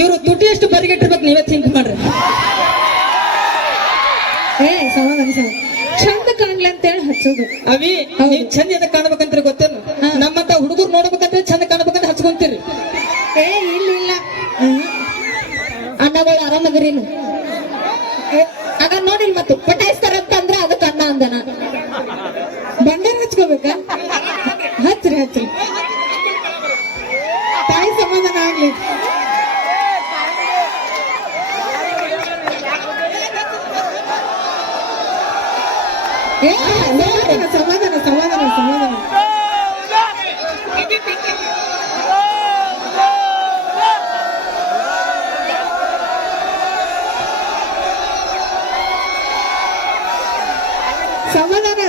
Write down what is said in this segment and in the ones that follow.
ಇವ್ರು ದುಡ್ಡು ಎಷ್ಟು ಬರಿಗಿಟ್ಟಿರ್ಬೇಕು ನೀವೇ ಥಿಂಕ್ ಮಾಡ್ರಿ. ಸಮಾಧಾನ ಚಂದ ಕಾಣ್ಲಿ ಅಂತ ಹೇಳಿ ಹಚ್ಚೋದು. ಅವಿ ನೀವ್ ಚಂದ ಎದಕ್ ಕಾಣ್ಬೇಕಂತ ಗೊತ್ತೇನು? ನಮ್ಮಂತ ಹುಡುಗರು ನೋಡ್ಬೇಕಂತ ಚಂದ ಕಾಣ್ಬೇಕಂತ ಹಚ್ಕೊಂತೀರಿ. ಇಲ್ಲ ಅಣ್ಣಗಳು ಆರಾಮದಿರಿನು ಆಗ ನೋಡಿಲ್ ಮತ್ತು ಪಟಾಯಿಸ್ತಾರಂತ ಅಂದ್ರ ಅದಕ್ಕೆ ಅಣ್ಣ ಅಂದನ. ಬಂಡಾರ ಹಚ್ಕೋಬೇಕಾ? ಹಚ್ರಿ ತಾಯಿ ಸಮಾಧಾನ ಆಗ್ಲಿ.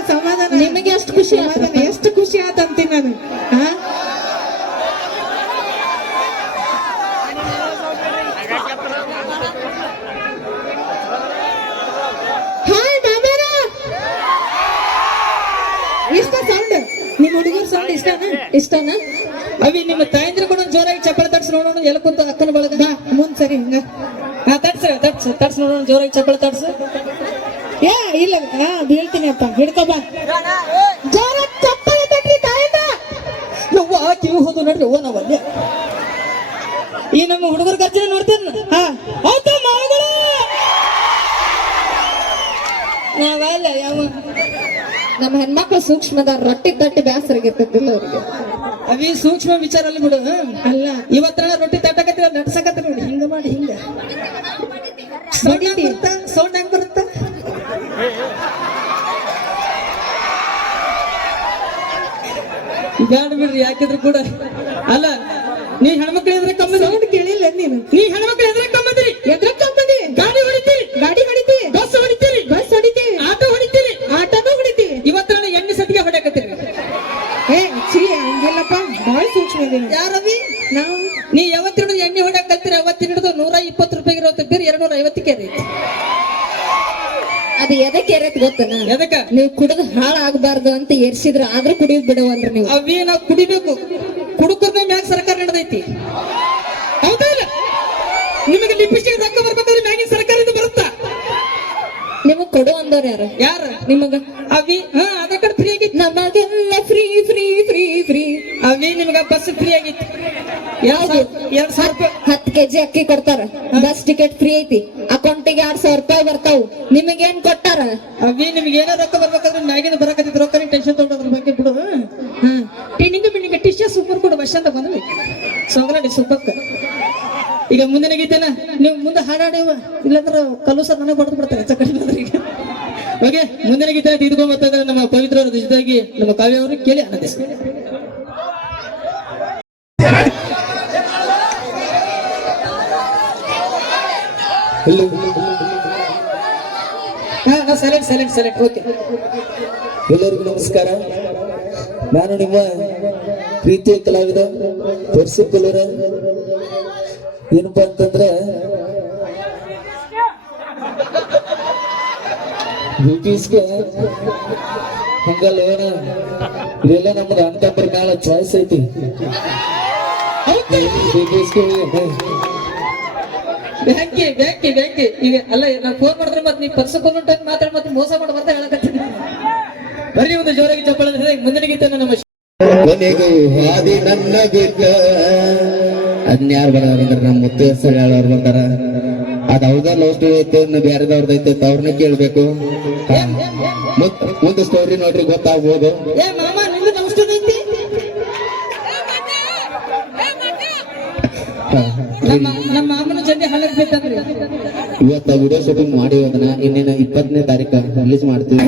ಸಮಾಧಾನ ನಿಮಗೆ ಎಷ್ಟು ಖುಷಿ ಎಷ್ಟು ಖುಷಿ ಆತಂತೀನಿ ನಾನು. ಇಷ್ಟ ಸೌಂಡ್ ನಿಮ್ ಹುಡುಗರ ಸೌಂಡ್ ಇಷ್ಟನಾ? ಅವಿ ನಿಮ್ಮ ತಾಯಂದ್ರ ಕೂಡ ಜೋರಾಗಿ ಚಪ್ಪಳೆ ತಡ್ಸ್ ನೋಡೋಣ. ಎಲ್ಲ ಕುಂತ ಅಕ್ಕನ ಬಳಗ ಮುಂದ್ ಸರಿ ಹಿಂಗ ತಡ್ಸ್ ನೋಡೋಣ. ಜೋರಾಗಿ ಚಪ್ಪಳೆ ತಡ್ಸು. ಇಲ್ಲ ಬೀಳ್ತೀನಿ ಅಪ್ಪ ಹಿಡ್ಕೊಬ. ಜೋರಾಗಿ ಚಪ್ಪಳೆ ತಟ್ರಿ ತಾಯಂದ. ಕಿವಿ ಹೋದು ನೋಡ್ರಿ. ನಾವಲ್ಲ ಈ ನಮ್ಮ ಹುಡುಗರ ಖರ್ಚಿನ ನೋಡ್ತೇನೆ. ನಾವಲ್ಲ ಯಾವ ನಮ್ಮ ಹೆಣ್ಮಕ್ಳು ಸೂಕ್ಷ್ಮದ ರೊಟ್ಟಿ ತಟ್ಟಿ ಬ್ಯಾಸರಾಗಿರ್ತಿಲ್ಲ ಅವ್ರಿಗೆ. ಅವಿ ಸೂಕ್ಷ್ಮ ವಿಚಾರ ಅಲ್ಲಿ ಬಿಡು. ಅಲ್ಲ ಇವತ್ತರ ರೊಟ್ಟಿ ತಟ್ಟಕತ್ತೀರ ನಡ್ಸಕತ್ತೀರ ನೋಡಿ. ಹಿಂಗ ಮಾಡಿ ಹಿಂಗ ಸೌಂಡ್ ಹೆಂಗ್ ಬರುತ್ತ? ಬ್ಯಾಡ ಬಿಡ್ರಿ. ಯಾಕಿದ್ರು ಕೂಡ ಅಲ್ಲ ನೀ ಹೆಣ್ಮಕ್ಳು ಎದ್ರ ಕಮ್ಮಿ ಸೌಂಡ್ ಕೇಳಿಲ್ಲ ನೀನು. ನೀ ಹೆಣ್ಮಕ್ಳು ಎದ್ರ ಕಮ್ಮದ್ರಿ. ಎದ್ರ ಕಮ್ಮದಿ ಗಾಡಿ ಹೊಡಿತೀರಿ ಬಸ್ ಹೊಡಿತೀರಿ ಆಟೋ ಹೊಡಿತೀರಿ ಇವತ್ತರ ಎಣ್ಣೆ ಸತಿಗೆ ಹೊಡ್ಯಾಕತ್ತೀರಿ. ಹಂಗಿಲ್ಲಪ್ಪ ಬಾಳ ಸೂಕ್ಷ್ಮ ಇದೀನಿ. ಯಾರವಿ ನಾವು ನೀ ಯಾವತ್ತಿನ ಎಣ್ಣೆ ಹೊಡ್ಯಾಕ ಕಲ್ತೀರಿ ಅವತ್ತಿನ ಹಿಡಿದು 120 ರೂಪಾಯಿಗೆ ಇರೋ ಬೇರೆ 250ಕ್ಕೆ ರೈತಿ. ಅದು ಎದಕ್ಕೆ ಏರೈತ್ ಗೊತ್ತನ? ಎದಕ್ಕ? ನೀವು ಕುಡಿದು ಹಾಳಾಗಬಾರ್ದು ಅಂತ ಏರ್ಸಿದ್ರ ಆದ್ರೂ ಕುಡಿಯೋದ್ ಬಿಡವಲ್ರಿ ನೀವು. ಅವೇ ನಾವು ಕುಡಿಬೇಕು. ಕುಡುಕರ್ನ ಮ್ಯಾಗ ಸರ್ಕಾರ ನಡೆದೈತಿ. ಹೌದಾ ಇಲ್ಲ? ನಿಮಗೆ ಲಿಪಿಸ್ಟಿಕ್ ರೊಕ್ಕ ಬರ್ಬೇಕಾದ್ರೆ ಮ್ಯಾಗಿನ ಸರ್ಕಾರದಿಂದ ಬರುತ್ತಾ? ನಿಮಗ್ ಕೊಡು ಅಂದವ್ರ ಯಾರ? ನಿಮಗ ಅವಿ ಅದ ಕಡೆ ಫ್ರೀ ಆಗಿತ್ತು. ನಮಗೆಲ್ಲ ಫ್ರೀ ಅವಿ ನಿಮಗ ಬಸ್ ಫ್ರೀ ಆಗಿತ್ತು. ಯಾವ್ದು? 2,000 ರೂಪಾಯಿ 10 kg ಅಕ್ಕಿ ಕೊಡ್ತಾರ. ಬಸ್ ಟಿಕೆಟ್ ಫ್ರೀ ಐತಿ. ಅಕೌಂಟಿಗೆ 2,000 ರೂಪಾಯಿ ಬರ್ತಾವ್. ನಿಮಗೇನ್ ಕೊಟ್ಟಾರ? ಅವಿ ನಿಮ್ಗೆ ಏನೋ ರೊಕ್ಕ ಬರ್ಬೇಕಾದ್ರೆ ಮ್ಯಾಗಿನ ಬರಕತ್ತಿದ್ ರೊಕ್ಕ ಟೆನ್ಷನ್ ತಗೊಂಡ್ರ ಬಗ್ಗೆ ಬಿಡು. ಟಿನಿಂಗ ಟಿಶ್ಯ ಸೂಪರ್ ಕೊಡು ಬಸ್ ಅಂತ ಬಂದ್ವಿ ಸೊಗಲಾಡಿ ಸುಬ್ಬಕ್ಕ. ಈಗ ಮುಂದಿನ ಗೀತೆನ ನೀವು ಮುಂದೆ ಹಾಡಾಡಿವ ಇಲ್ಲಾಂದ್ರೆ ಕಲ್ಲು ಸರ್ ನನಗೆ ಹೊಡೆದು ಬಿಡ್ತಾರೆ ಚಕಡಿಗೆ. ಓಕೆ ಮುಂದಿನ ಗೀತೆ ತಿದ್ಕೊಂಡ್ ಬರ್ತಾ ಇದ್ದಾರೆ ನಮ್ಮ ಪವಿತ್ರ ಅವರ ಜೊತೆಗೆ ನಮ್ಮ ಕಾವ್ಯ ಅವರು ಕೇಳಿ ಆನಂದಿಸಿ. Silent okay. ಎಲ್ಲರಿಗೂ ನಮಸ್ಕಾರ. ನಾನು ನಿಮ್ಮ ಪ್ರೀತಿಯ ಕಲಾವಿದ ಪರ್ಸು ಕೊಲ್ಲೂರ. ಏನಪ್ಪಾ ಅಂತಂದ್ರೆ ಬ್ರಿಟಿಷ್ಗೆ ಹಂಗಲ್ಲ ಇದೆಲ್ಲ ನಮ್ದು ಅಣ್ತಂಬರ ಮ್ಯಾಲ ಚಾಯ್ಸ್ ಐತಿ. ಬ್ಯಾಂಕಿ ಈಗ ಅಲ್ಲ ನಾವು ಫೋನ್ ಮಾಡಿದ್ರೆ ಮತ್ತೆ ನೀವು ಪರ್ಸು ಕೊಲ್ಲೋ ಟೈಮ್ ಮಾತಾಡಿ ಮತ್ತೆ ಮೋಸ ಮಾಡಿ ಬರ್ತಾ ಹೇಳಕತ್ತೀನಿ. ಬರೀ ಒಂದು ಜೋರಾಗಿ ಚಪ್ಪಳ. ಮುಂದಿನ ಗೀತೆ ನಮ್ಮ ಕೊನೆಗೂ ಹಾದಿ ನನ್ನ ಬಿಟ್ಟ ಅದ್ನ್ಯಾರು ಬರೋದಂದ್ರೆ ನಮ್ಮ ಮುತ್ತು ಹೆಸರು ಹೇಳೋರು ಬರ್ತಾರ. ಅದ್ ಅವ್ರದ ಲವ್ ಸ್ಟೋರಿ ಐತೆ ಬೇರೆದವ್ರದ್ದು ಐತೆ ಅವ್ರನ್ನ ಕೇಳ್ಬೇಕು. ಮುಂದೆ ಸ್ಟೋರಿ ನೋಡ್ರಿ ಗೊತ್ತಾಗ್ಬೋದು. ನಮ್ಮ ಮಾಮನ ಜೊತೆ ಹಲಕ್ಬೇಕಂದ್ರಿ ಇವತ್ತ ವಿಡಿಯೋ ಶೂಟಿಂಗ್ ಮಾಡಿ ಅದನ್ನ ಇನ್ನೇನು 20ನೇ ತಾರೀಕು ರಿಲೀಸ್ ಮಾಡ್ತೀವಿ.